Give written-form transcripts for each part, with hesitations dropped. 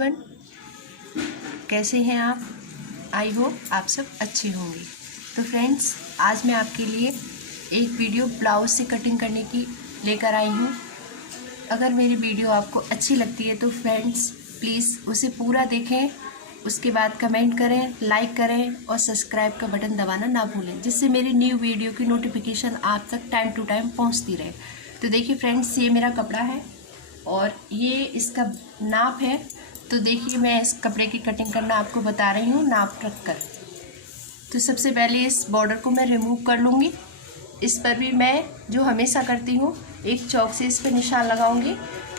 Everyone, कैसे हैं आप? आई होप आप सब अच्छे होंगे। तो फ्रेंड्स, आज मैं आपके लिए एक वीडियो ब्लाउज से कटिंग करने की लेकर आई हूँ। अगर मेरी वीडियो आपको अच्छी लगती है तो फ्रेंड्स प्लीज़ उसे पूरा देखें, उसके बाद कमेंट करें, लाइक करें और सब्सक्राइब का बटन दबाना ना भूलें, जिससे मेरी न्यू वीडियो की नोटिफिकेशन आप तक टाइम टू टाइम पहुँचती रहे। तो देखिए फ्रेंड्स, ये मेरा कपड़ा है और ये इसका नाप है। तो देखिए, मैं इस कपड़े की कटिंग करना आपको बता रही हूँ नाप रख कर। तो सबसे पहले इस बॉर्डर को मैं रिमूव कर लूँगी। इस पर भी मैं जो हमेशा करती हूँ, एक चौक से इस पर निशान लगाऊंगी।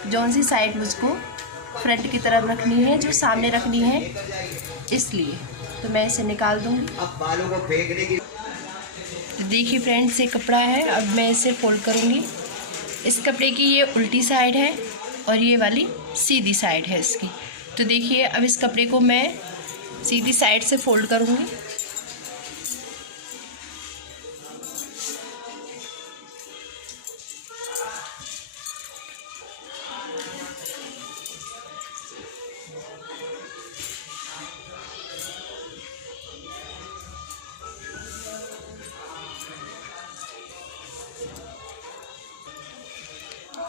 जौन सी साइड मुझको फ्रंट की तरफ रखनी है, जो सामने रखनी है, इसलिए तो मैं इसे निकाल दूँगी। देखिए फ्रेंड्स, ये कपड़ा है, अब मैं इसे फोल्ड करूँगी। इस कपड़े की ये उल्टी साइड है और ये वाली सीधी साइड है इसकी। तो देखिए, अब इस कपड़े को मैं सीधी साइड से फोल्ड करूँगी।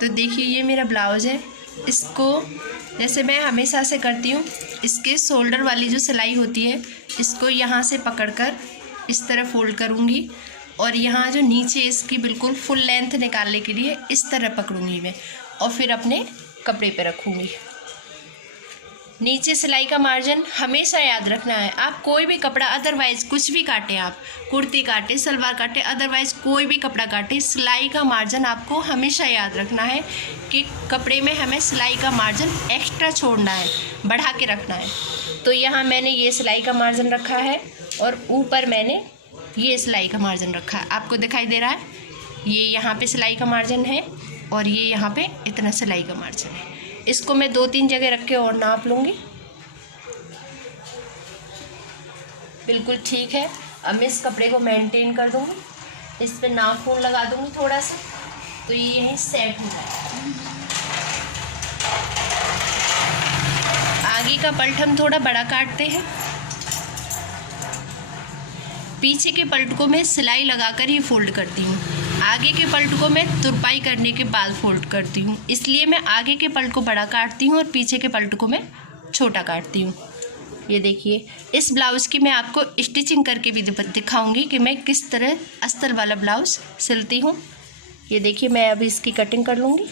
तो देखिए, ये मेरा ब्लाउज़ है। इसको जैसे मैं हमेशा से करती हूँ, इसके शोल्डर वाली जो सिलाई होती है, इसको यहाँ से पकड़कर इस तरह फोल्ड करूँगी और यहाँ जो नीचे इसकी बिल्कुल फुल लेंथ निकालने के लिए इस तरह पकड़ूँगी मैं और फिर अपने कपड़े पे रखूँगी। नीचे सिलाई का मार्जिन हमेशा याद रखना है। आप कोई भी कपड़ा अदरवाइज़ कुछ भी काटें, आप कुर्ती काटें, सलवार काटें, अदरवाइज़ कोई भी कपड़ा काटें, सिलाई का मार्जिन आपको हमेशा याद रखना है कि कपड़े में हमें सिलाई का मार्जिन एक्स्ट्रा छोड़ना है, बढ़ा के रखना है। तो यहाँ मैंने ये सिलाई का मार्जिन रखा है और ऊपर मैंने ये सिलाई का मार्जिन रखा है। आपको दिखाई दे रहा है, ये यहाँ पर सिलाई का मार्जिन है और ये यहाँ पर इतना सिलाई का मार्जिन है। इसको मैं 2-3 जगह रख के और नाप लूँगी। बिल्कुल ठीक है। अब मैं इस कपड़े को मेंटेन कर दूँगी, इस पे नाखून लगा दूँगी थोड़ा सा, तो ये यहीं सेट हो जाएगा। आगे का पल्ट हम थोड़ा बड़ा काटते हैं। पीछे के पल्ट को मैं सिलाई लगाकर ही फोल्ड करती हूँ। आगे के पल्ट को मैं तुरपाई करने के बाद फोल्ड करती हूँ, इसलिए मैं आगे के पल्ट को बड़ा काटती हूँ और पीछे के पल्ट को मैं छोटा काटती हूँ। ये देखिए, इस ब्लाउज़ की मैं आपको स्टिचिंग करके भी दिखाऊंगी कि मैं किस तरह अस्तर वाला ब्लाउज़ सिलती हूँ। ये देखिए, मैं अभी इसकी कटिंग कर लूँगी।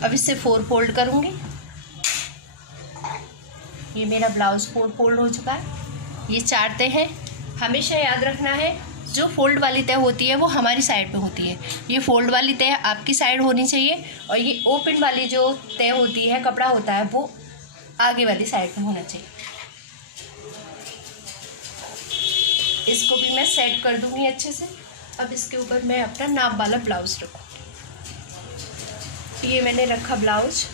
अब इससे 4 फोल्ड करूँगी। ये मेरा ब्लाउज़ 4 फोल्ड हो चुका है। ये 4 तह हैं। हमेशा याद रखना है, जो फोल्ड वाली तह होती है वो हमारी साइड पे होती है। ये फोल्ड वाली तह आपकी साइड होनी चाहिए और ये ओपन वाली जो तह होती है, कपड़ा होता है, वो आगे वाली साइड पे होना चाहिए। इसको भी मैं सेट कर दूँगी अच्छे से। अब इसके ऊपर मैं अपना नाप वाला ब्लाउज़ रखूँगी। ये मैंने रखा ब्लाउज।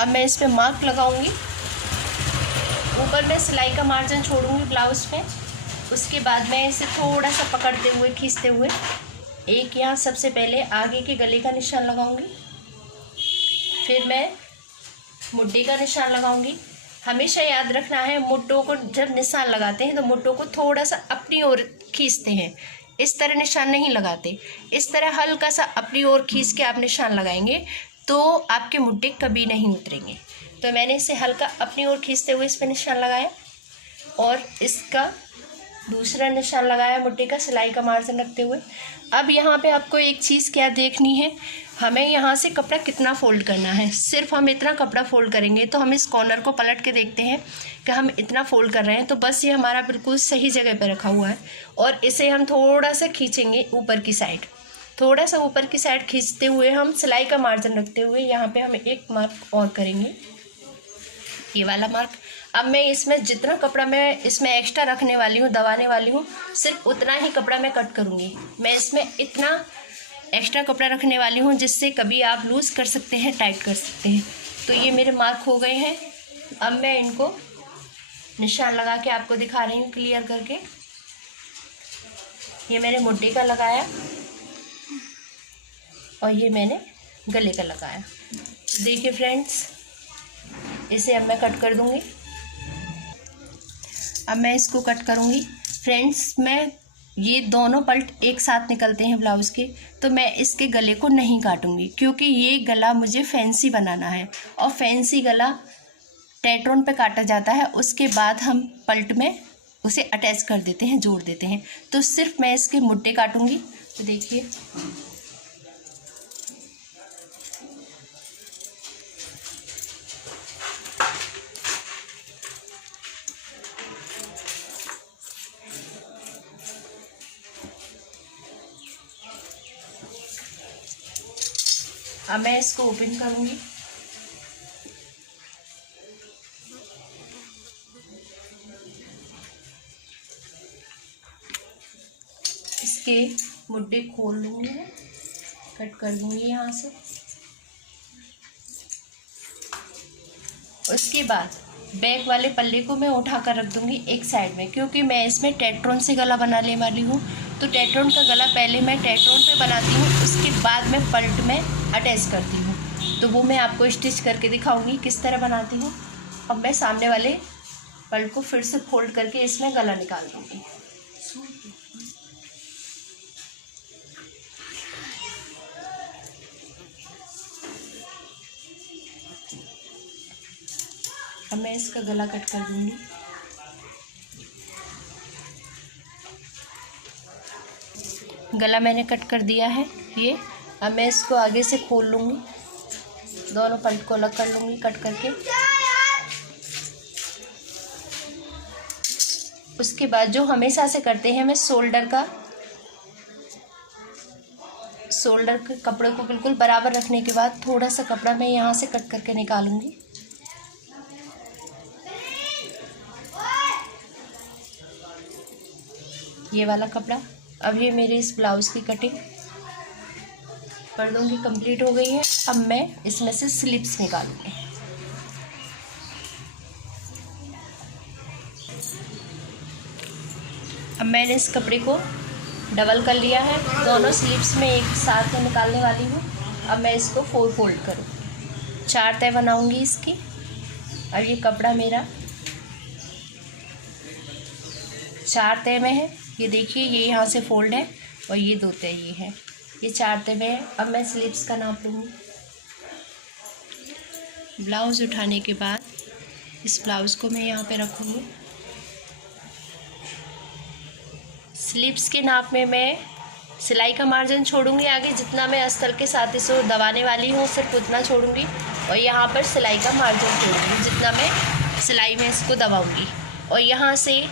अब मैं इस पर मार्क लगाऊंगी। ऊपर मैं सिलाई का मार्जिन छोड़ूंगी ब्लाउज पे। उसके बाद मैं इसे थोड़ा सा पकड़ते हुए, खींचते हुए, एक यहाँ सबसे पहले आगे के गले का निशान लगाऊंगी। फिर मैं मुड्ढे का निशान लगाऊंगी। हमेशा याद रखना है, मुड्ढों को जब निशान लगाते हैं तो मुड्ढों को थोड़ा सा अपनी ओर खींचते हैं, इस तरह निशान नहीं लगाते। इस तरह हल्का सा अपनी ओर खींच के आप निशान लगाएंगे तो आपके मुड्ढे कभी नहीं उतरेंगे। तो मैंने इसे हल्का अपनी ओर खींचते हुए इस पर निशान लगाया और इसका दूसरा निशान लगाया मुड्ढे का, सिलाई का मार्जिन रखते हुए। अब यहाँ पे आपको एक चीज़ क्या देखनी है, हमें यहाँ से कपड़ा कितना फोल्ड करना है। सिर्फ हम इतना कपड़ा फोल्ड करेंगे तो हम इस कॉर्नर को पलट के देखते हैं कि हम इतना फोल्ड कर रहे हैं, तो बस ये हमारा बिल्कुल सही जगह पे रखा हुआ है। और इसे हम थोड़ा सा खींचेंगे ऊपर की साइड, थोड़ा सा ऊपर की साइड खींचते हुए हम सिलाई का मार्जिन रखते हुए यहाँ पे हम एक मार्क और करेंगे, ये वाला मार्क। अब मैं इसमें जितना कपड़ा मैं इसमें एक्स्ट्रा रखने वाली हूँ, दबाने वाली हूँ, सिर्फ उतना ही कपड़ा मैं कट करूँगी। मैं इसमें इतना एक्स्ट्रा कपड़ा रखने वाली हूँ जिससे कभी आप लूज़ कर सकते हैं, टाइट कर सकते हैं। तो ये मेरे मार्क हो गए हैं। अब मैं इनको निशान लगा के आपको दिखा रही हूँ क्लियर करके। ये मैंने मुड्ढे का लगाया और ये मैंने गले का लगाया। देखिए फ्रेंड्स, इसे अब मैं कट कर दूंगी। अब मैं इसको कट करूंगी। फ्रेंड्स, मैं ये दोनों पल्ट एक साथ निकलते हैं ब्लाउज़ के, तो मैं इसके गले को नहीं काटूंगी क्योंकि ये गला मुझे फैंसी बनाना है और फैंसी गला टेट्रोन पे काटा जाता है, उसके बाद हम पल्ट में उसे अटैच कर देते हैं, जोड़ देते हैं। तो सिर्फ मैं इसके मुड्ढे काटूंगी। तो देखिए, अब मैं इसको ओपन करूंगी। इसके मुड्ढे खोल लूंगी, मैं कट कर दूंगी यहाँ से। उसके बाद बैक वाले पल्ले को मैं उठा कर रख दूंगी एक साइड में, क्योंकि मैं इसमें टेट्रोन से गला बनाने वाली हूँ। तो टेट्रोन का गला पहले मैं टेट्रोन पे बनाती हूँ, उसके बाद मैं पल्ट में अटैच करती हूँ। तो वो मैं आपको स्टिच करके दिखाऊंगी किस तरह बनाती हूँ। अब मैं सामने वाले पल्ट को फिर से फोल्ड करके इसमें गला निकाल दूँगी। अब मैं इसका गला कट कर दूँगी। गला मैंने कट कर दिया है ये। अब मैं इसको आगे से खोल लूँगी, दोनों पल्ट को अलग कर लूँगी कट करके। उसके बाद जो हमेशा से करते हैं, मैं शोल्डर के कपड़े को बिल्कुल बराबर रखने के बाद थोड़ा सा कपड़ा मैं यहाँ से कट करके निकालूंगी। ये वाला कपड़ा। अब ये मेरी इस ब्लाउज़ की कटिंग कर दूँगी, कंप्लीट हो गई है। अब मैं इसमें से स्लिप्स निकालूंगी। अब मैंने इस कपड़े को डबल कर लिया है, दोनों स्लिप्स में एक साथ में निकालने वाली हूँ। अब मैं इसको 4 फोल्ड करूँ, 4 तह बनाऊंगी इसकी। और ये कपड़ा मेरा 4 तह में है। ये देखिए, ये यहाँ से फोल्ड है और ये 2 तह ये है, ये 4 तह में है। अब मैं स्लिप्स का नाप लूँगी। ब्लाउज़ उठाने के बाद इस ब्लाउज़ को मैं यहाँ पे रखूँगी। स्लिप्स के नाप में मैं सिलाई का मार्जिन छोड़ूंगी आगे, जितना मैं अस्तर के साथ इसे दबाने वाली हूँ सिर्फ उतना छोड़ूंगी। और यहाँ पर सिलाई का मार्जिन छोड़ूंगी जितना मैं सिलाई में इसको दबाऊंगी। और यहाँ से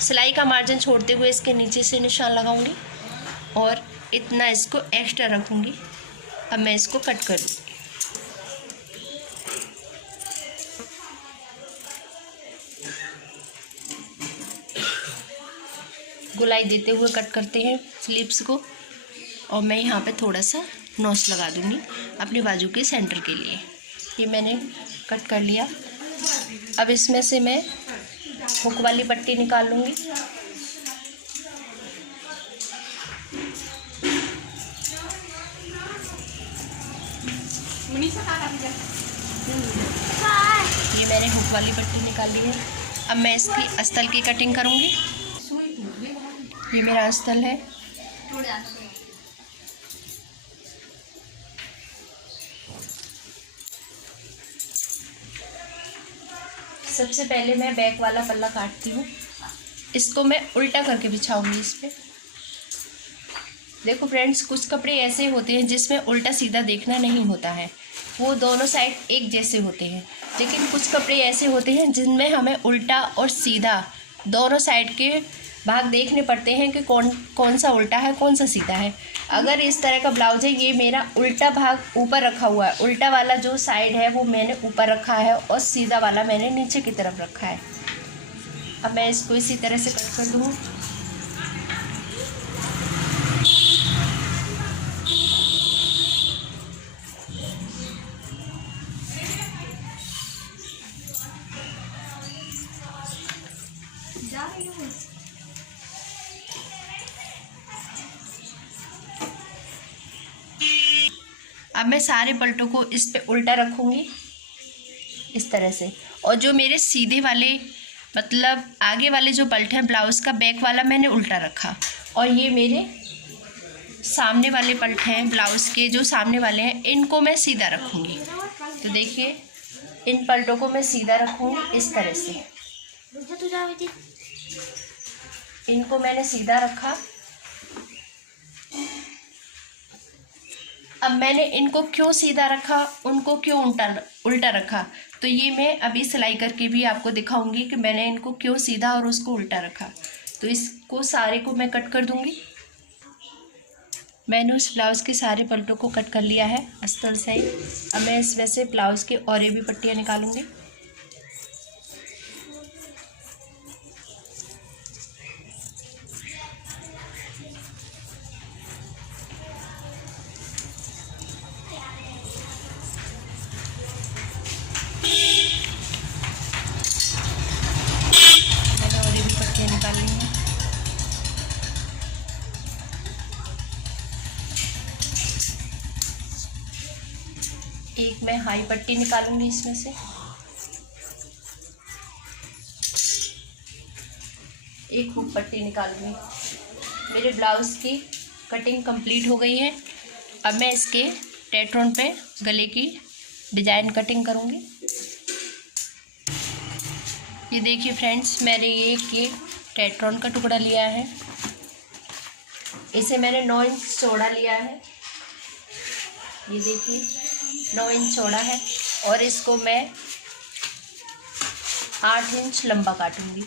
सिलाई का मार्जिन छोड़ते हुए इसके नीचे से निशान लगाऊंगी और इतना इसको एक्स्ट्रा रखूंगी। अब मैं इसको कट कर दूँगी। गुलाई देते हुए कट करते हैं स्लीव्स को। और मैं यहाँ पे थोड़ा सा नॉच लगा दूँगी अपने बाजू के सेंटर के लिए। ये मैंने कट कर लिया। अब इसमें से मैं हुक वाली पट्टी निकाल लूँगी। ये मैंने हुक वाली पट्टी निकाल ली है। अब मैं इसकी अस्तर की कटिंग करूँगी। ये मेरा अस्तर है। सबसे पहले मैं बैक वाला पल्ला काटती हूँ। इसको मैं उल्टा करके बिछाऊंगी इस पे। देखो फ्रेंड्स, कुछ कपड़े ऐसे होते हैं जिसमें उल्टा सीधा देखना नहीं होता है, वो दोनों साइड एक जैसे होते हैं। लेकिन कुछ कपड़े ऐसे होते हैं जिनमें हमें उल्टा और सीधा दोनों साइड के भाग देखने पड़ते हैं कि कौन सा उल्टा है कौन सा सीधा है। अगर इस तरह का ब्लाउज है, ये मेरा उल्टा भाग ऊपर रखा हुआ है, उल्टा वाला जो साइड है वो मैंने ऊपर रखा है और सीधा वाला मैंने नीचे की तरफ रखा है। अब मैं इसको इसी तरह से कट कर दूँ। अब मैं सारे पलटों को इस पे उल्टा रखूँगी इस तरह से। और जो मेरे सीधे वाले मतलब आगे वाले जो पलटे हैं ब्लाउज़ का बैक वाला मैंने उल्टा रखा, और ये मेरे सामने वाले पलटे हैं ब्लाउज़ के जो सामने वाले हैं इनको मैं सीधा रखूँगी। तो देखिए इन पलटों को मैं सीधा रखूँगी इस तरह से। इनको मैंने सीधा रखा। अब मैंने इनको क्यों सीधा रखा, उनको क्यों उल्टा रखा, तो ये मैं अभी सिलाई करके भी आपको दिखाऊंगी कि मैंने इनको क्यों सीधा और उसको उल्टा रखा। तो इसको सारे को मैं कट कर दूंगी। मैंने उस ब्लाउज़ के सारे पलटों को कट कर लिया है अस्तर से। अब मैं इस वैसे ब्लाउज़ के और भी पट्टियाँ निकालूंगी। एक मैं हाई पट्टी निकालूंगी इसमें से, एक हुक पट्टी निकालूंगी। मेरे ब्लाउज़ की कटिंग कंप्लीट हो गई है। अब मैं इसके टेट्रॉन पे गले की डिजाइन कटिंग करूंगी। ये देखिए फ्रेंड्स, मैंने ये टेट्रॉन का टुकड़ा लिया है। इसे मैंने 9 इंच चौड़ा लिया है। ये देखिए 9 इंच चौड़ा है, और इसको मैं 8 इंच लंबा काटूंगी।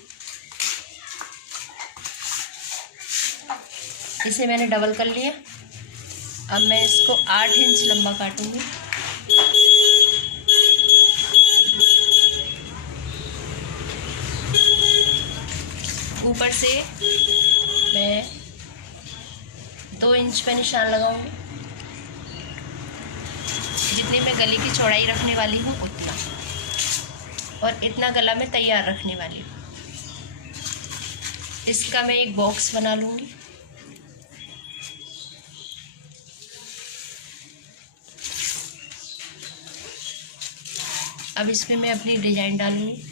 इसे मैंने डबल कर लिया। अब मैं इसको 8 इंच लंबा काटूंगी। ऊपर से मैं 2 इंच पे निशान लगाऊंगी, जितनी मैं गले की चौड़ाई रखने वाली हूँ उतना, और इतना गला मैं तैयार रखने वाली हूँ। इसका मैं एक बॉक्स बना लूँगी। अब इसमें मैं अपनी डिजाइन डालूँगी।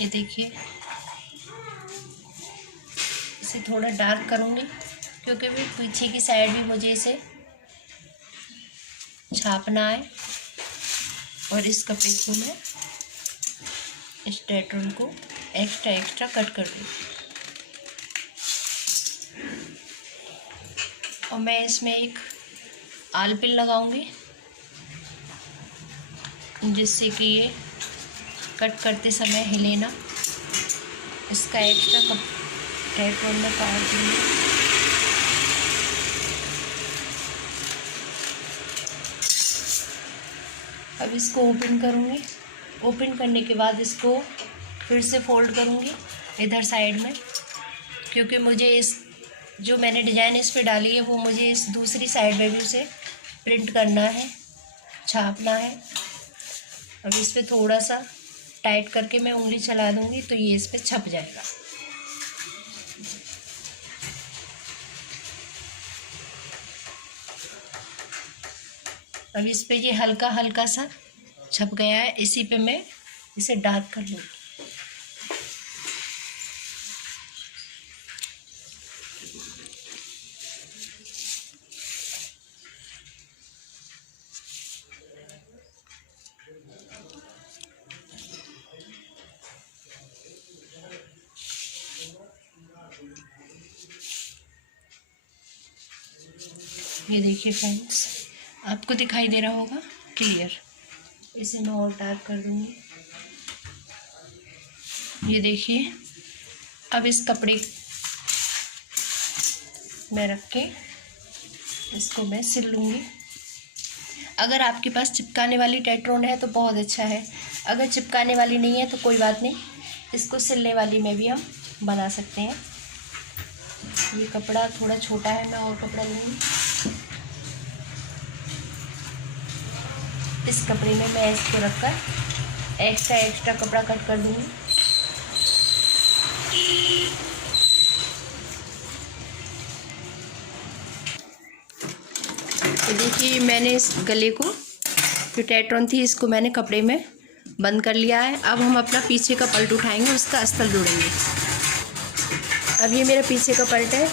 ये देखिए, इसे थोड़ा डार्क करूँगी क्योंकि भी पीछे की साइड भी मुझे इसे छापना है। और इस कपड़े को मैं इस टेट्रॉन को एक्स्ट्रा कट कर दूँगी। और मैं इसमें एक आल पिन लगाऊंगी, जिससे कि ये कट करते समय हिले ना। इसका एक्स्ट्रा टेट्रॉन में काट दूँगी। अब इसको ओपन करूँगी। ओपन करने के बाद इसको फिर से फोल्ड करूँगी इधर साइड में, क्योंकि मुझे इस जो मैंने डिज़ाइन इस पे डाली है वो मुझे इस दूसरी साइड में भी उसे प्रिंट करना है, छापना है। अब इस पे थोड़ा सा टाइट करके मैं उंगली चला दूँगी तो ये इस पे छप जाएगा। अब इस पे ये हल्का हल्का सा छप गया है, इसी पे मैं इसे डार्क कर लूँगी। ये देखिए फ्रेंड्स, आपको दिखाई दे रहा होगा क्लियर। इसे मैं और डार्क कर दूँगी। ये देखिए, अब इस कपड़े में रख के इसको मैं सिल लूँगी। अगर आपके पास चिपकाने वाली टेट्रॉन है तो बहुत अच्छा है, अगर चिपकाने वाली नहीं है तो कोई बात नहीं, इसको सिलने वाली में भी हम बना सकते हैं। ये कपड़ा थोड़ा छोटा है, मैं और कपड़ा लूँगी। इस कपड़े में मैं इसको रखकर एक्स्ट्रा कपड़ा कट कर दूँगी। तो देखिए मैंने इस गले को, जो टेट्रॉन थी, इसको मैंने कपड़े में बंद कर लिया है। अब हम अपना पीछे का पल्ट उठाएंगे, उसका अस्तर जोड़ेंगे। अब ये मेरा पीछे का पल्ट है।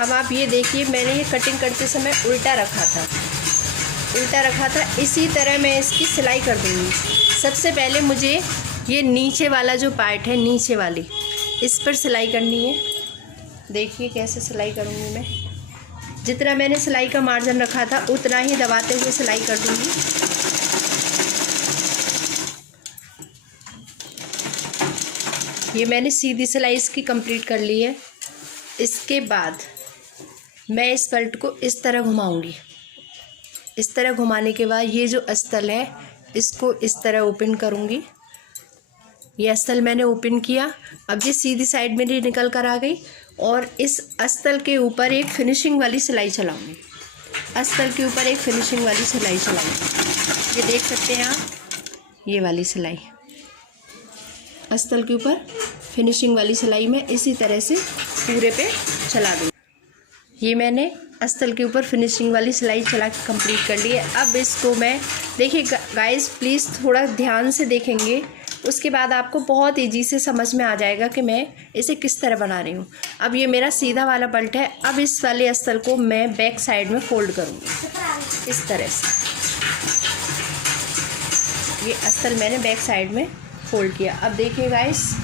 अब आप ये देखिए, मैंने ये कटिंग करते समय उल्टा रखा था। इसी तरह मैं इसकी सिलाई कर दूँगी। सबसे पहले मुझे ये नीचे वाला जो पार्ट है, नीचे वाली, इस पर सिलाई करनी है। देखिए कैसे सिलाई करूँगी मैं। जितना मैंने सिलाई का मार्जिन रखा था उतना ही दबाते हुए सिलाई कर दूँगी। ये मैंने सीधी सिलाई इसकी कंप्लीट कर ली है। इसके बाद मैं इस पल्ट को इस तरह घुमाऊंगी। इस तरह घुमाने के बाद ये जो अस्तर है इसको इस तरह ओपन करूंगी। ये अस्तर मैंने ओपन किया। अब ये सीधी साइड मेरी निकल कर आ गई और इस अस्तर के ऊपर एक फिनिशिंग वाली सिलाई चलाऊंगी। अस्तर के ऊपर एक फिनिशिंग वाली सिलाई चलाऊंगी। ये देख सकते हैं आप, ये वाली सिलाई अस्तर के ऊपर फिनिशिंग वाली सिलाई में इसी तरह से पूरे पे चला दूँ। ये मैंने अस्तर के ऊपर फिनिशिंग वाली सिलाई चला के कंप्लीट कर ली है। अब इसको मैं, देखिए गाइस प्लीज़ थोड़ा ध्यान से देखेंगे, उसके बाद आपको बहुत ईजी से समझ में आ जाएगा कि मैं इसे किस तरह बना रही हूँ। अब ये मेरा सीधा वाला पल्ट है। अब इस वाले अस्तर को मैं बैक साइड में फोल्ड करूँगी इस तरह से। ये अस्तर मैंने बैक साइड में फोल्ड किया। अब देखिए गाइस,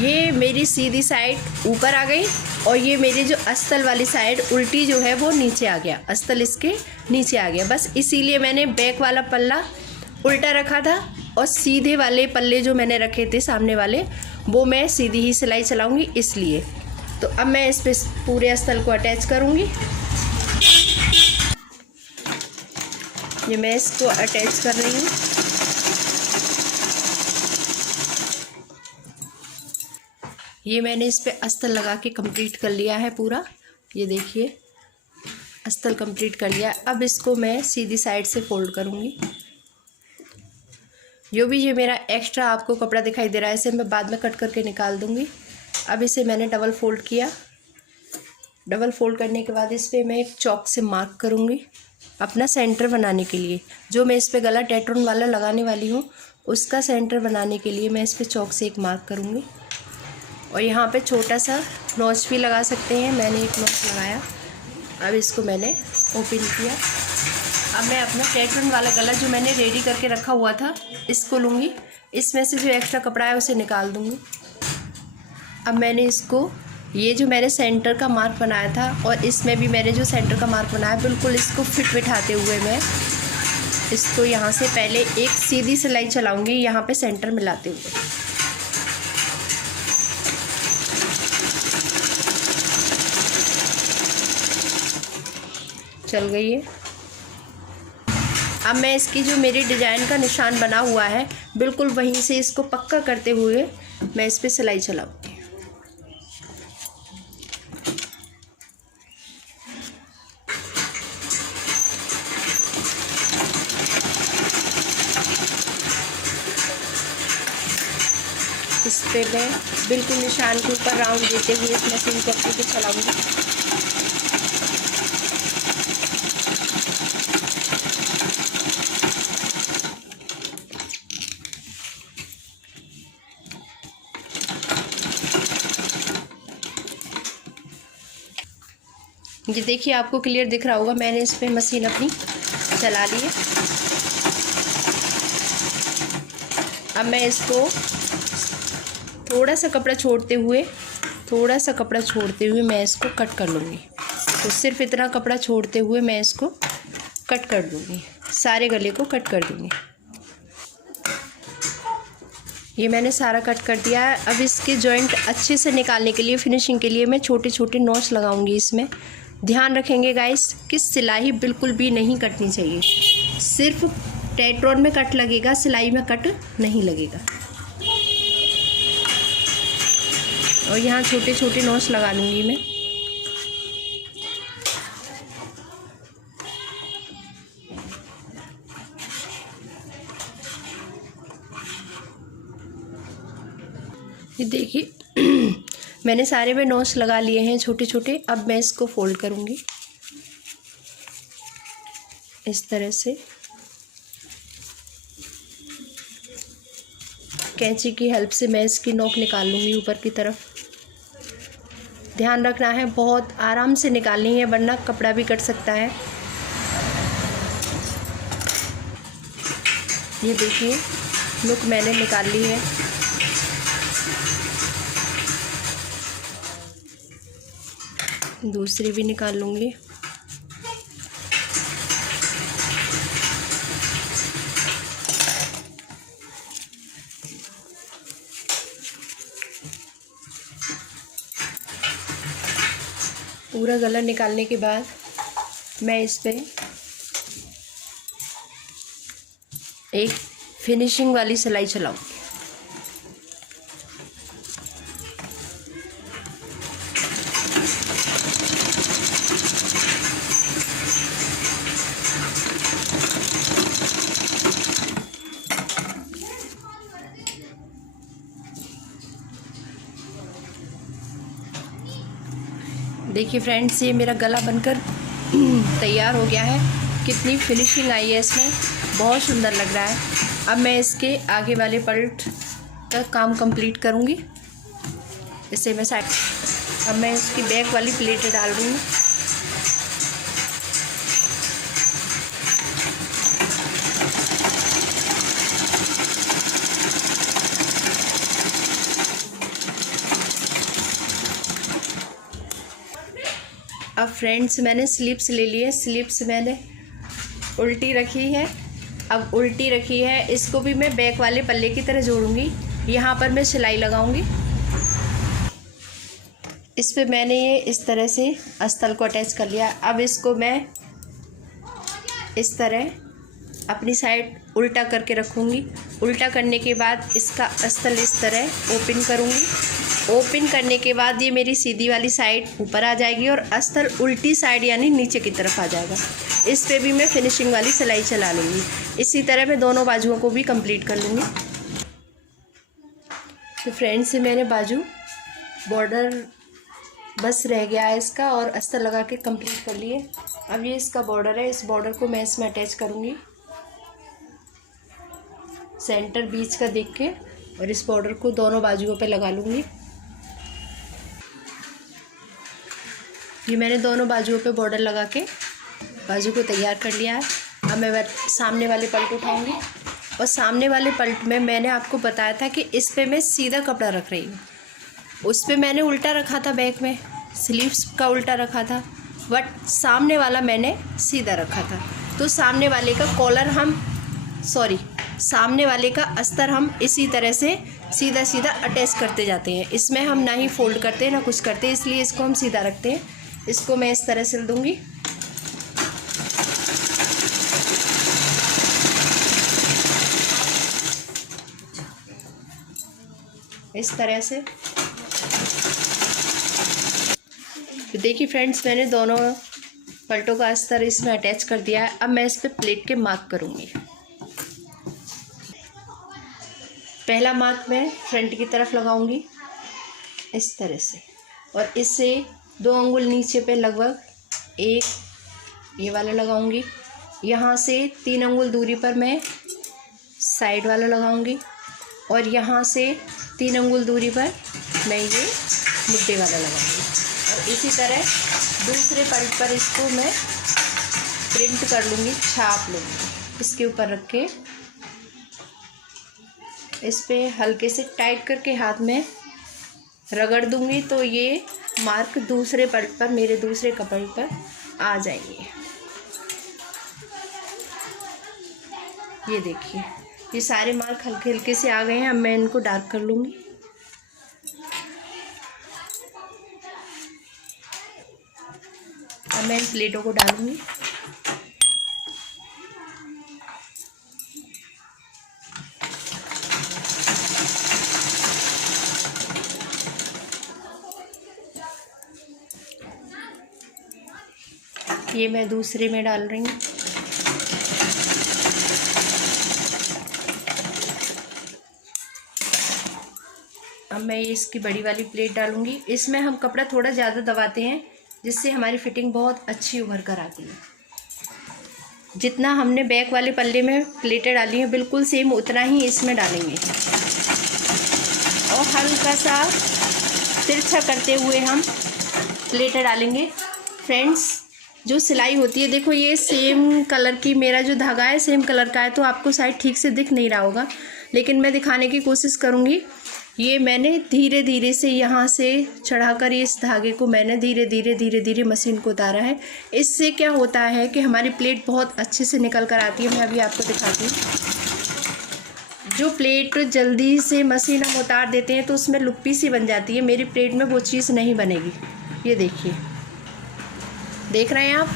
ये मेरी सीधी साइड ऊपर आ गई और ये मेरी जो अस्तर वाली साइड उल्टी जो है वो नीचे आ गया। अस्तर इसके नीचे आ गया। बस इसीलिए मैंने बैक वाला पल्ला उल्टा रखा था और सीधे वाले पल्ले जो मैंने रखे थे सामने वाले, वो मैं सीधी ही सिलाई चलाऊंगी इसलिए। तो अब मैं इस पे पूरे अस्तर को अटैच करूंगी। ये मैं इसको अटैच कर रही हूँ। ये मैंने इस पे अस्तर लगा के कंप्लीट कर लिया है पूरा। ये देखिए अस्तर कंप्लीट कर लिया। अब इसको मैं सीधी साइड से फोल्ड करूँगी। जो भी ये मेरा एक्स्ट्रा आपको कपड़ा दिखाई दे रहा है इसे मैं बाद में कट करके निकाल दूँगी। अब इसे मैंने डबल फोल्ड किया। डबल फोल्ड करने के बाद इस पर मैं एक चॉक से मार्क करूँगी अपना सेंटर बनाने के लिए। जो मैं इस पर गला टेट्रॉन वाला लगाने वाली हूँ उसका सेंटर बनाने के लिए मैं इस पर चॉक से एक मार्क करूँगी। और यहाँ पे छोटा सा नॉच भी लगा सकते हैं, मैंने एक नॉच लगाया। अब इसको मैंने ओपन किया। अब मैं अपना टेट्रॉन वाला गला जो मैंने रेडी करके रखा हुआ था इसको लूँगी। इसमें से जो एक्स्ट्रा कपड़ा है उसे निकाल दूँगी। अब मैंने इसको, ये जो मैंने सेंटर का मार्क बनाया था और इसमें भी मैंने जो सेंटर का मार्क बनाया, बिल्कुल इसको फिट बिठाते हुए मैं इसको यहाँ से पहले एक सीधी सिलाई चलाऊँगी यहाँ पे सेंटर मिलाते हुए। चल गई है। अब मैं इसकी जो मेरी डिज़ाइन का निशान बना हुआ है बिल्कुल वहीं से इसको पक्का करते हुए मैं इस पर सिलाई चलाऊँगी। इस पर मैं बिल्कुल निशान के ऊपर राउंड देते हुए इस मशीन को अच्छे से चलाऊँगी। ये देखिए आपको क्लियर दिख रहा होगा, मैंने इस पर मशीन अपनी चला ली है। अब मैं इसको थोड़ा सा कपड़ा छोड़ते हुए मैं इसको कट कर लूँगी। तो सिर्फ इतना कपड़ा छोड़ते हुए मैं इसको कट कर दूँगी, सारे गले को कट कर दूँगी। ये मैंने सारा कट कर दिया है। अब इसके जॉइंट अच्छे से निकालने के लिए, फिनिशिंग के लिए मैं छोटे छोटे नॉच लगाऊंगी इसमें। ध्यान रखेंगे गाइस कि सिलाई बिल्कुल भी नहीं कटनी चाहिए, सिर्फ टेट्रॉन में कट लगेगा, सिलाई में कट नहीं लगेगा। और यहाँ छोटे छोटे नॉच लगा लूँगी मैं। ये देखिए मैंने सारे में नॉच लगा लिए हैं छोटे छोटे। अब मैं इसको फोल्ड करूँगी इस तरह से। कैंची की हेल्प से मैं इसकी नोक निकाल लूँगी ऊपर की तरफ। ध्यान रखना है, बहुत आराम से निकालनी है वरना कपड़ा भी कट सकता है। ये देखिए नोक मैंने निकाल ली है। दूसरी भी निकाल लूँगी। पूरा गला निकालने के बाद मैं इस पे एक फिनिशिंग वाली सिलाई चलाऊंगी। देखिए फ्रेंड्स, ये मेरा गला बनकर तैयार हो गया है। कितनी फिनिशिंग आई है इसमें, बहुत सुंदर लग रहा है। अब मैं इसके आगे वाले पल्ट का काम कंप्लीट करूँगी। इसे मैं साइड, अब मैं इसकी बैक वाली प्लेटें डाल दूँगी। अब फ्रेंड्स मैंने स्लिप्स ले लिए। स्लिप्स मैंने उल्टी रखी है। अब उल्टी रखी है, इसको भी मैं बैक वाले पल्ले की तरह जोड़ूंगी। यहाँ पर मैं सिलाई लगाऊंगी। इस पे मैंने ये इस तरह से अस्तर को अटैच कर लिया। अब इसको मैं इस तरह अपनी साइड उल्टा करके रखूँगी। उल्टा करने के बाद इसका अस्तर इस तरह ओपन करूँगी। ओपन करने के बाद ये मेरी सीधी वाली साइड ऊपर आ जाएगी और अस्तर उल्टी साइड यानी नीचे की तरफ आ जाएगा। इस पे भी मैं फिनिशिंग वाली सिलाई चला लूँगी। इसी तरह मैं दोनों बाजुओं को भी कंप्लीट कर लूँगी। तो फ्रेंड्स मैंने बाजू बॉर्डर बस रह गया है इसका और अस्तर लगा के कंप्लीट कर लिए। अब ये इसका बॉर्डर है, इस बॉर्डर को मैं इसमें अटैच करूँगी सेंटर बीच का देख के, और इस बॉर्डर को दोनों बाजुओं पे लगा लूँगी। ये मैंने दोनों बाजुओं पे बॉर्डर लगा के बाजू को तैयार कर लिया है। अब मैं सामने वाले पल्ट उठाऊंगी और सामने वाले पल्ट में मैंने आपको बताया था कि इस पे मैं सीधा कपड़ा रख रही हूँ। उस पे मैंने उल्टा रखा था, बैक में स्लीव्स का उल्टा रखा था, बट सामने वाला मैंने सीधा रखा था। तो सामने वाले का कॉलर सामने वाले का अस्तर हम इसी तरह से सीधा सीधा अटैच करते जाते हैं। इसमें हम ना ही फोल्ड करते ना कुछ करते, इसलिए इसको हम सीधा रखते हैं। इसको मैं इस तरह सिल दूंगी। इस तरह से। तो देखिए फ्रेंड्स, मैंने दोनों पलटों का अस्तर इसमें अटैच कर दिया है। अब मैं इस पे प्लेट के मार्क करूँगी। पहला मार्क मैं फ्रंट की तरफ लगाऊंगी इस तरह से, और इससे 2 अंगुल नीचे पे लगभग एक ये वाला लगाऊंगी। यहाँ से 3 अंगुल दूरी पर मैं साइड वाला लगाऊंगी, और यहाँ से 3 अंगुल दूरी पर मैं ये मुड्ढे वाला लगाऊंगी। और इसी तरह दूसरे पल्ट पर इसको मैं प्रिंट कर लूँगी, छाप लूँगी। इसके ऊपर रख के इस पे हल्के से टाइट करके हाथ में रगड़ दूँगी, तो ये मार्क दूसरे पल्ट पर, मेरे दूसरे कपड़े पर आ जाएंगे। ये देखिए, ये सारे मार्क हल्के हल्के से आ गए हैं। अब मैं इनको डार्क कर लूँगी। अब मैं इन प्लेटों को डालूँगी। ये मैं दूसरे में डाल रही हूँ। अब मैं ये इसकी बड़ी वाली प्लेट डालूँगी। इसमें हम कपड़ा थोड़ा ज़्यादा दबाते हैं जिससे हमारी फिटिंग बहुत अच्छी उभर कर आती है। जितना हमने बैक वाले पल्ले में प्लेटें डाली हैं बिल्कुल सेम उतना ही इसमें डालेंगे और हल्का सा तिरछा करते हुए हम प्लेटें डालेंगे। फ्रेंड्स, जो सिलाई होती है, देखो ये सेम कलर की, मेरा जो धागा है सेम कलर का है तो आपको शायद ठीक से दिख नहीं रहा होगा, लेकिन मैं दिखाने की कोशिश करूँगी। ये मैंने धीरे धीरे से यहाँ से चढ़ाकर इस धागे को मैंने धीरे धीरे मशीन को उतारा है। इससे क्या होता है कि हमारी प्लेट बहुत अच्छे से निकल कर आती है। मैं अभी आपको दिखाती हूँ। जो प्लेट जल्दी से मशीन हम उतार देते हैं तो उसमें लुप्पी सी बन जाती है। मेरी प्लेट में वो चीज़ नहीं बनेगी। ये देखिए, देख रहे हैं आप।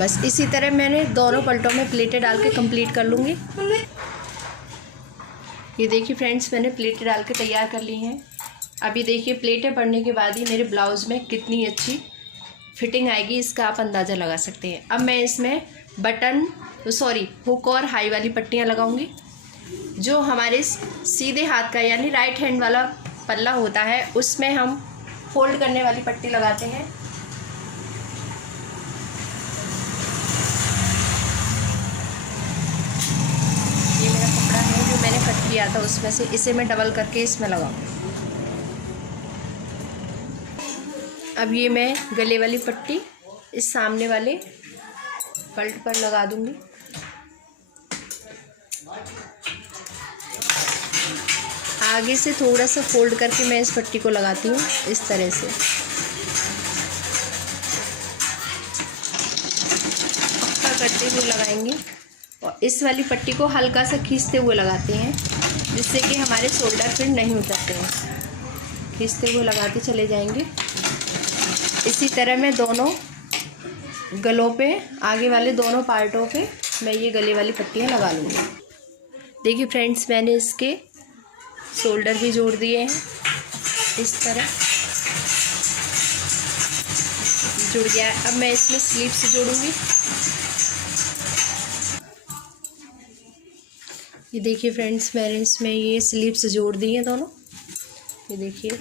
बस इसी तरह मैंने दोनों पलटों में प्लेटें डाल के कंप्लीट कर लूँगी। ये देखिए फ्रेंड्स, मैंने प्लेटें डाल के तैयार कर ली हैं। अभी देखिए प्लेटें पड़ने के बाद ही मेरे ब्लाउज़ में कितनी अच्छी फिटिंग आएगी, इसका आप अंदाज़ा लगा सकते हैं। अब मैं इसमें हुक और हाई वाली पट्टियाँ लगाऊंगी। जो हमारे सीधे हाथ का यानी राइट हैंड वाला पल्ला होता है उसमें हम फोल्ड करने वाली पट्टी लगाते हैं। ये मेरा कपड़ा है जो मैंने कट किया था उसमें से, इसे मैं डबल करके इसमें लगाऊंगी। अब ये मैं गले वाली पट्टी इस सामने वाले पल्ट पर लगा दूंगी। आगे से थोड़ा सा फोल्ड करके मैं इस पट्टी को लगाती हूँ इस तरह से। पक्का करते हुए लगाएंगे और इस वाली पट्टी को हल्का सा खींचते हुए लगाते हैं जिससे कि हमारे शोल्डर फिर नहीं उतरते हैं। खींचते हुए लगाते चले जाएंगे। इसी तरह मैं दोनों गलों पे, आगे वाले दोनों पार्टों पे मैं ये गले वाली पट्टियाँ लगा लूँगी। देखिए फ्रेंड्स, मैंने इसके शोल्डर भी जोड़ दिए हैं। इस तरह जुड़ गया है। अब मैं इसमें स्लीव्स जोड़ूंगी। ये देखिए फ्रेंड्स, मैंने इसमें ये स्लीव्स जोड़ दी हैं दोनों। ये देखिए।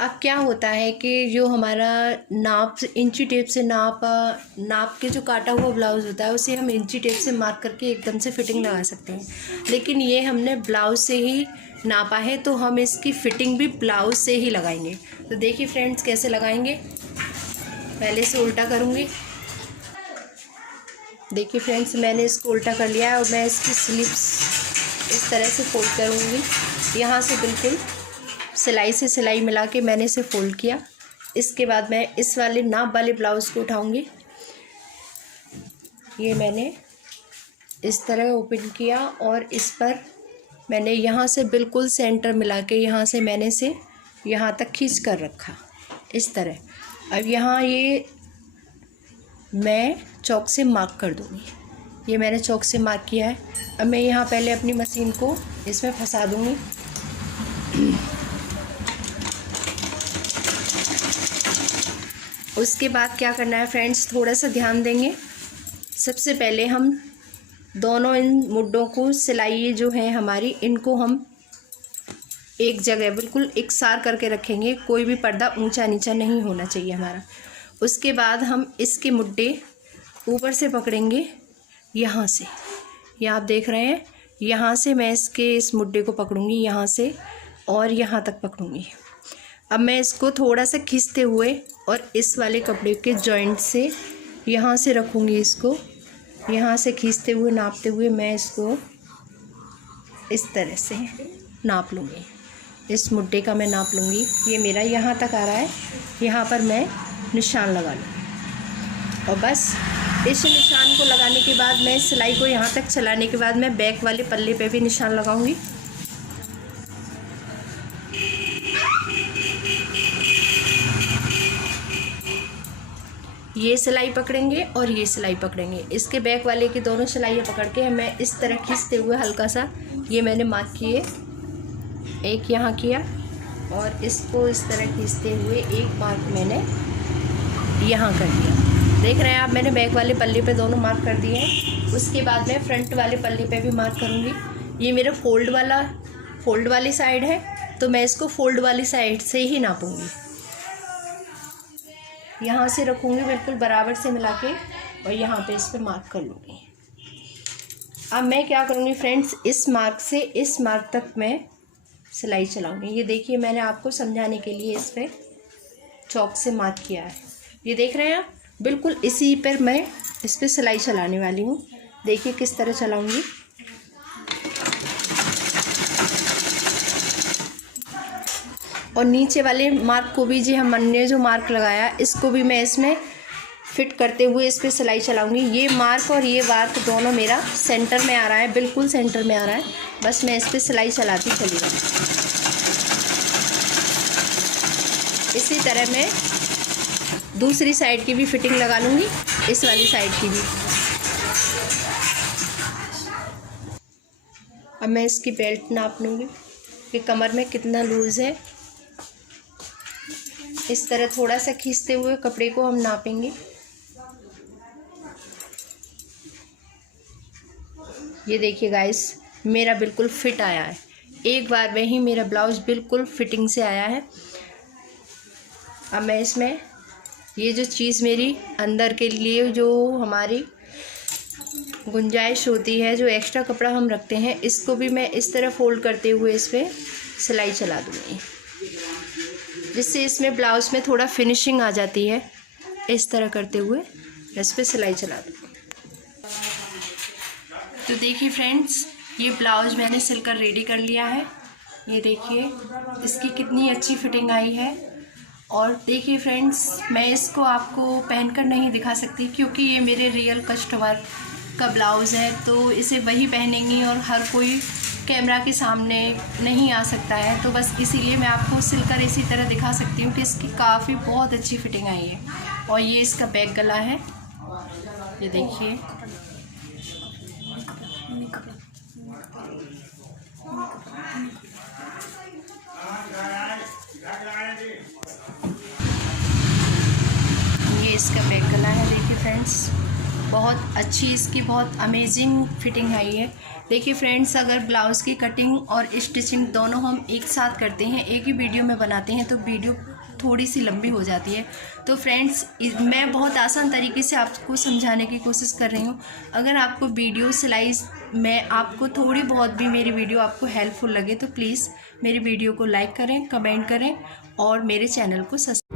अब क्या होता है कि जो हमारा नाप इंची टेप से नाप के जो काटा हुआ ब्लाउज़ होता है उसे हम इंची टेप से मार्क करके एकदम से फिटिंग लगा सकते हैं, लेकिन ये हमने ब्लाउज़ से ही नापा है तो हम इसकी फ़िटिंग भी ब्लाउज़ से ही लगाएंगे। तो देखिए फ्रेंड्स कैसे लगाएंगे। पहले से उल्टा करूँगी। देखिए फ्रेंड्स, मैंने इसको उल्टा कर लिया है और मैं इसकी स्लीव्स इस तरह से फोल्ड करूँगी। यहाँ से बिल्कुल सिलाई से सिलाई मिला के मैंने इसे फोल्ड किया। इसके बाद मैं इस वाले नाप वाले ब्लाउज़ को उठाऊँगी। ये मैंने इस तरह ओपन किया और इस पर मैंने यहाँ से बिल्कुल सेंटर मिला के यहाँ से मैंने इसे यहाँ तक खींच कर रखा इस तरह। अब यहाँ ये मैं चौक से मार्क कर दूँगी। ये मैंने चौक से मार्क किया है। अब मैं यहाँ पहले अपनी मशीन को इसमें फंसा दूँगी। उसके बाद क्या करना है फ्रेंड्स, थोड़ा सा ध्यान देंगे। सबसे पहले हम दोनों इन मुड्डों को, सिलाई जो है हमारी, इनको हम एक जगह बिल्कुल एकसार करके रखेंगे। कोई भी पर्दा ऊंचा नीचा नहीं होना चाहिए हमारा। उसके बाद हम इसके मुड्डे ऊपर से पकड़ेंगे। यहाँ से, ये आप देख रहे हैं, यहाँ से मैं इस मुड्डे को पकड़ूंगी, यहाँ से और यहाँ तक पकड़ूंगी। अब मैं इसको थोड़ा सा खींचते हुए और इस वाले कपड़े के जॉइंट से यहाँ से रखूँगी। इसको यहाँ से खींचते हुए, नापते हुए मैं इसको इस तरह से नाप लूँगी। इस मुड्डे का मैं नाप लूँगी। ये मेरा यहाँ तक आ रहा है, यहाँ पर मैं निशान लगा लूँगी। और बस इस निशान को लगाने के बाद मैं सिलाई को यहाँ तक चलाने के बाद मैं बैक वाले पल्ले पे भी निशान लगाऊंगी। ये सिलाई पकड़ेंगे और ये सिलाई पकड़ेंगे। इसके बैक वाले की दोनों सिलाइयाँ पकड़ के मैं इस तरह खींचते हुए हल्का सा, ये मैंने मार्क किए, एक यहाँ किया और इसको इस तरह खींचते हुए एक मार्क मैंने यहाँ कर दिया। देख रहे हैं आप, मैंने बैक वाले पल्ले पे दोनों मार्क कर दिए हैं। उसके बाद मैं फ्रंट वाले पल्ले पे भी मार्क करूँगी। ये मेरा फोल्ड वाली साइड है, तो मैं इसको फोल्ड वाली साइड से ही नापूंगी। यहाँ से रखूँगी बिल्कुल बराबर से मिला के, और यहाँ पे इस पे मार्क कर लूँगी। अब मैं क्या करूँगी फ्रेंड्स, इस मार्क से इस मार्क तक मैं सिलाई चलाऊँगी। ये देखिए, मैंने आपको समझाने के लिए इस पर चौक से मार्क किया है। ये देख रहे हैं आप, बिल्कुल इसी पर मैं इस पर सिलाई चलाने वाली हूँ। देखिए किस तरह चलाऊँगी। और नीचे वाले मार्क को भी, जी हमने जो मार्क लगाया इसको भी मैं इसमें फिट करते हुए इस पर सिलाई चलाऊँगी। ये मार्क और ये मार्क दोनों मेरा सेंटर में आ रहा है, बिल्कुल सेंटर में आ रहा है। बस मैं इस पर सिलाई चलाती चली जाऊँ। इसी तरह मैं दूसरी साइड की भी फिटिंग लगा लूँगी, इस वाली साइड की भी। अब मैं इसकी बेल्ट नाप लूँगी कि कमर में कितना लूज़ है। इस तरह थोड़ा सा खींचते हुए कपड़े को हम नापेंगे। ये देखिए गाइस, मेरा बिल्कुल फिट आया है। एक बार में ही मेरा ब्लाउज़ बिल्कुल फिटिंग से आया है। अब मैं इसमें ये जो चीज़ मेरी अंदर के लिए जो हमारी गुंजाइश होती है, जो एक्स्ट्रा कपड़ा हम रखते हैं, इसको भी मैं इस तरह फोल्ड करते हुए इस पर सिलाई चला दूँगी, जिससे इसमें ब्लाउज़ में थोड़ा फिनिशिंग आ जाती है। इस तरह करते हुए इस पर सिलाई चला दूँगी। तो देखिए फ्रेंड्स, ये ब्लाउज़ मैंने सिलकर रेडी कर लिया है। ये देखिए इसकी कितनी अच्छी फिटिंग आई है। और देखिए फ्रेंड्स, मैं इसको आपको पहनकर नहीं दिखा सकती क्योंकि ये मेरे रियल कस्टमर का ब्लाउज़ है, तो इसे वही पहनेंगी और हर कोई कैमरा के सामने नहीं आ सकता है। तो बस इसीलिए मैं आपको सिलकर इसी तरह दिखा सकती हूँ कि इसकी काफ़ी बहुत अच्छी फिटिंग आई है। और ये इसका बैक गला है, ये देखिए। ये इसका बैक गला है। देखिए फ्रेंड्स, बहुत अच्छी इसकी बहुत अमेजिंग फिटिंग आई है। देखिए फ्रेंड्स, अगर ब्लाउज़ की कटिंग और स्टिचिंग दोनों हम एक साथ करते हैं, एक ही वीडियो में बनाते हैं, तो वीडियो थोड़ी सी लंबी हो जाती है। तो फ्रेंड्स, मैं बहुत आसान तरीके से आपको समझाने की कोशिश कर रही हूँ। अगर आपको वीडियो सिलाई में आपको थोड़ी बहुत भी मेरी वीडियो आपको हेल्पफुल लगे तो प्लीज़ मेरी वीडियो को लाइक करें, कमेंट करें और मेरे चैनल को सब्सक्राइब